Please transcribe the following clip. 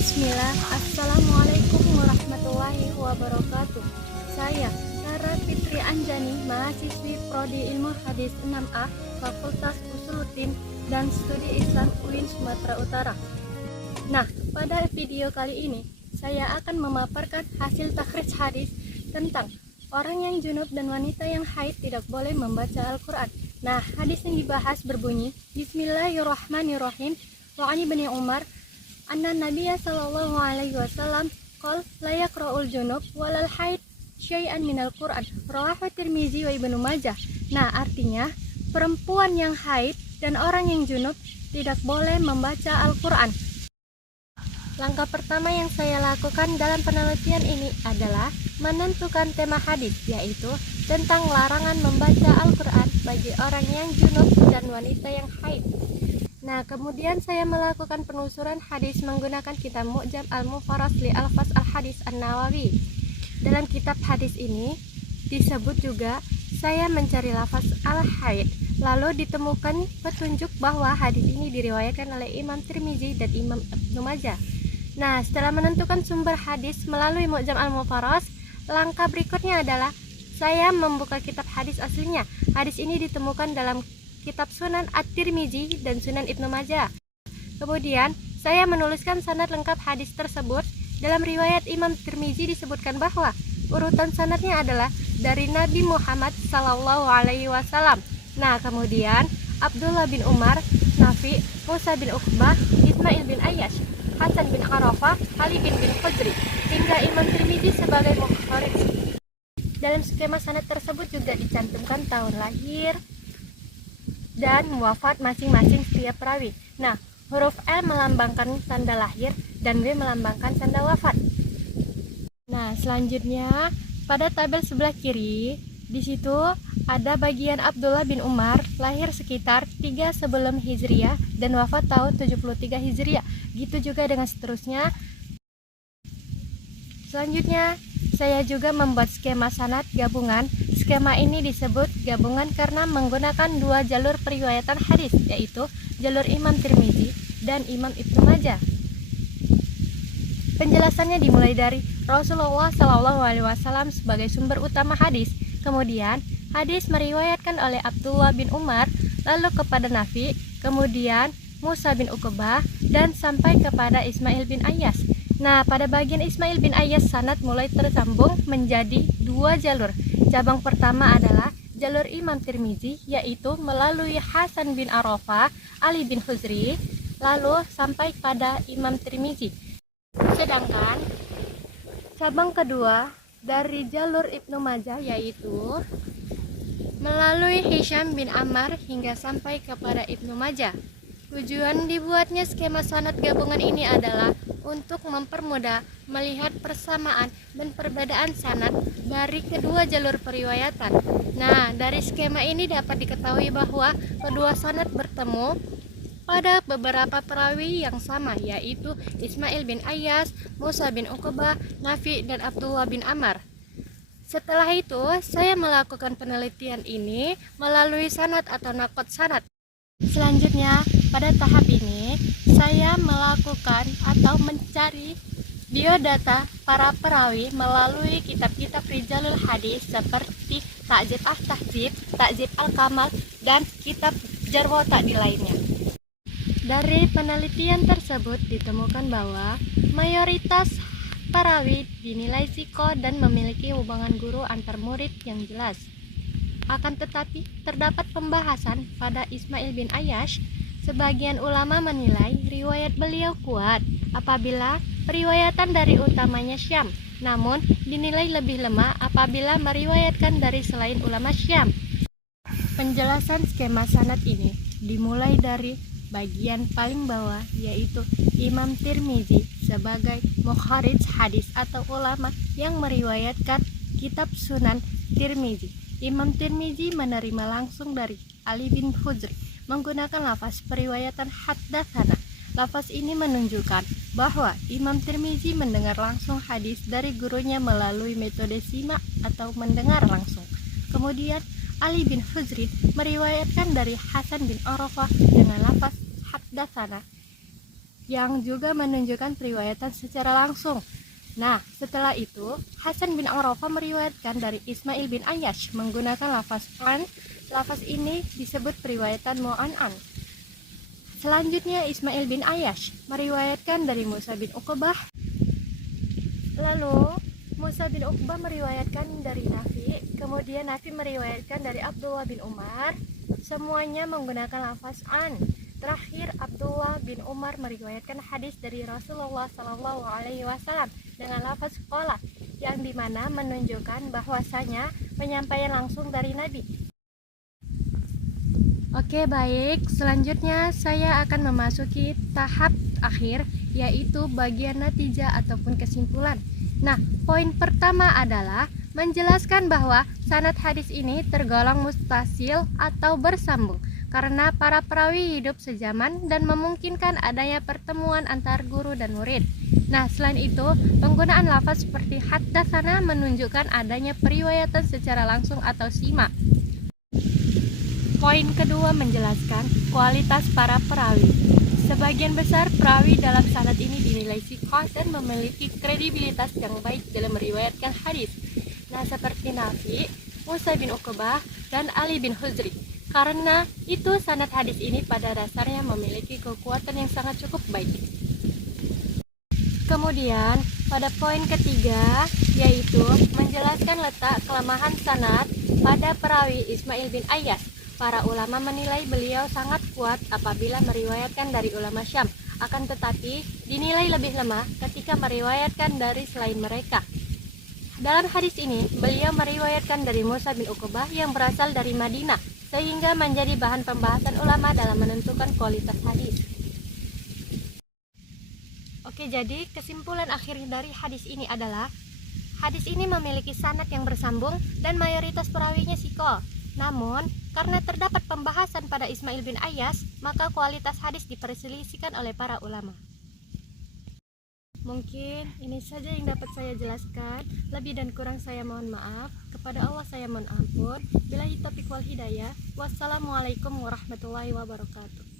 Bismillah, Assalamualaikum warahmatullahi wabarakatuh. Saya Tara Fitri Anjani, mahasiswi Prodi Ilmu Hadis 6A, Fakultas Usuluddin dan Studi Islam UIN Sumatera Utara. Nah, pada video kali ini saya akan memaparkan hasil takhrij hadis tentang orang yang junub dan wanita yang haid tidak boleh membaca Al-Quran. Nah, hadis yang dibahas berbunyi, Bismillahirrahmanirrahim. Wa'ani bin Umar anna Nabiya sallallahu alaihi wasallam qol la yaqra'ul junub walal haid syai'an minal Qur'an. Rawahu Tirmizi wa Ibnu Majah. Nah, artinya perempuan yang haid dan orang yang junub tidak boleh membaca Al-Quran. Langkah pertama yang saya lakukan dalam penelitian ini adalah menentukan tema hadis, yaitu tentang larangan membaca Al-Quran bagi orang yang junub dan wanita yang haid. Nah, kemudian saya melakukan penelusuran hadis menggunakan kitab Mu'jam Al-Mufaras li Alfaz Al-Hadis An-Nawawi. Dalam kitab hadis ini disebut juga saya mencari lafaz al-haid, lalu ditemukan petunjuk bahwa hadis ini diriwayatkan oleh Imam Tirmizi dan Imam Ibnu Majah. Nah, setelah menentukan sumber hadis melalui Mu'jam Al-Mufaras, langkah berikutnya adalah saya membuka kitab hadis aslinya. Hadis ini ditemukan dalam kitab Sunan At-Tirmizi dan Sunan Ibnu Majah. Kemudian saya menuliskan sanad lengkap hadis tersebut. Dalam riwayat Imam Tirmizi disebutkan bahwa urutan sanadnya adalah dari Nabi Muhammad Sallallahu Alaihi Wasallam. Nah, kemudian Abdullah bin Umar, Nafi, Musa bin Uqbah, Ismail bin Ayyash, Hasan bin Arafah, Ali bin Hujri, hingga Imam Tirmizi sebagai mukharij. Dalam skema sanad tersebut juga dicantumkan tahun lahir dan wafat masing-masing setiap perawi. Nah, huruf L melambangkan tanda lahir dan W melambangkan tanda wafat. Nah, selanjutnya pada tabel sebelah kiri di situ ada bagian Abdullah bin Umar, lahir sekitar 3 sebelum Hijriah dan wafat tahun 73 Hijriah. Gitu juga dengan seterusnya. Selanjutnya saya juga membuat skema sanad gabungan. Skema ini disebut gabungan karena menggunakan dua jalur periwayatan hadis, yaitu jalur Imam Tirmizi dan Imam Ibnu Majah. Penjelasannya dimulai dari Rasulullah Shallallahu Alaihi Wasallam sebagai sumber utama hadis. Kemudian hadis meriwayatkan oleh Abdullah bin Umar, lalu kepada Nafi, kemudian Musa bin Uqbah, dan sampai kepada Ismail bin Ayyash. Nah, pada bagian Ismail bin Ayyash sanad mulai tersambung menjadi dua jalur. Cabang pertama adalah jalur Imam Tirmizi, yaitu melalui Hasan bin Arafah, Ali bin Hujri, lalu sampai pada Imam Tirmizi. Sedangkan cabang kedua dari jalur Ibnu Majah, yaitu melalui Hisham bin Ammar hingga sampai kepada Ibnu Majah. Tujuan dibuatnya skema sanad gabungan ini adalah untuk mempermudah melihat persamaan dan perbedaan sanad dari kedua jalur periwayatan. Nah, dari skema ini dapat diketahui bahwa kedua sanad bertemu pada beberapa perawi yang sama, yaitu Ismail bin Ayyash, Musa bin Uqbah, Nafi, dan Abdullah bin Ammar. Setelah itu, saya melakukan penelitian ini melalui sanad atau nakot sanad. Selanjutnya, pada tahap ini, saya melakukan atau mencari biodata para perawi melalui kitab-kitab Rijalul Hadis seperti Ta'dzib At-Tahdzib, Ta'dzib Al-Kamal, dan kitab Jarh wa Ta'dil lainnya. Dari penelitian tersebut ditemukan bahwa mayoritas perawi dinilai siko dan memiliki hubungan guru antar murid yang jelas. Akan tetapi terdapat pembahasan pada Ismail bin Ayyash. Sebagian ulama menilai riwayat beliau kuat apabila periwayatan dari utamanya Syam, namun dinilai lebih lemah apabila meriwayatkan dari selain ulama Syam. Penjelasan skema sanad ini dimulai dari bagian paling bawah, yaitu Imam Tirmizi sebagai mukharij hadis atau ulama yang meriwayatkan kitab Sunan Tirmizi. Imam Tirmizi menerima langsung dari Ali bin Hujri menggunakan lafaz periwayatan haddatsana. Lafaz ini menunjukkan bahwa Imam Tirmizi mendengar langsung hadis dari gurunya melalui metode simak atau mendengar langsung. Kemudian Ali bin Hujri meriwayatkan dari Hasan bin Arafah dengan lafaz haddatsana. yang juga menunjukkan periwayatan secara langsung. Nah, setelah itu, Hasan bin Arafah meriwayatkan dari Ismail bin Ayyash menggunakan lafaz an. Lafaz ini disebut periwayatan mu'an'an. Selanjutnya, Ismail bin Ayyash meriwayatkan dari Musa bin Uqbah. Lalu, Musa bin Uqbah meriwayatkan dari Nafi, kemudian Nafi meriwayatkan dari Abdullah bin Umar. Semuanya menggunakan lafaz an. Terakhir, Abdullah bin Umar meriwayatkan hadis dari Rasulullah SAW dengan lafaz qala, yang dimana menunjukkan bahwasanya penyampaian langsung dari Nabi. Oke, baik, selanjutnya saya akan memasuki tahap akhir, yaitu bagian natijah ataupun kesimpulan. Nah, poin pertama adalah menjelaskan bahwa sanad hadis ini tergolong muttasil atau bersambung karena para perawi hidup sejaman dan memungkinkan adanya pertemuan antar guru dan murid. Nah, selain itu, penggunaan lafaz seperti haddatsana menunjukkan adanya periwayatan secara langsung atau simak. Poin kedua menjelaskan kualitas para perawi. Sebagian besar perawi dalam sanad ini dinilai thiqah dan memiliki kredibilitas yang baik dalam meriwayatkan hadis. Nah, seperti Nafi, Musa bin Uqbah, dan Ali bin Huzri. Karena itu sanad hadis ini pada dasarnya memiliki kekuatan yang sangat cukup baik. Kemudian pada poin ketiga, yaitu menjelaskan letak kelemahan sanad pada perawi Ismail bin Ayyash. Para ulama menilai beliau sangat kuat apabila meriwayatkan dari ulama Syam, akan tetapi dinilai lebih lemah ketika meriwayatkan dari selain mereka. Dalam hadis ini, beliau meriwayatkan dari Musa bin Uqbah yang berasal dari Madinah, sehingga menjadi bahan pembahasan ulama dalam menentukan kualitas hadis. Oke, jadi kesimpulan akhir dari hadis ini adalah hadis ini memiliki sanad yang bersambung dan mayoritas perawinya thiqah. Namun, karena terdapat pembahasan pada Ismail bin Ayyash, maka kualitas hadis diperselisihkan oleh para ulama. Mungkin ini saja yang dapat saya jelaskan. Lebih dan kurang saya mohon maaf. Kepada Allah saya mohon ampun. Billahi taufiq wal hidayah. Wassalamualaikum warahmatullahi wabarakatuh.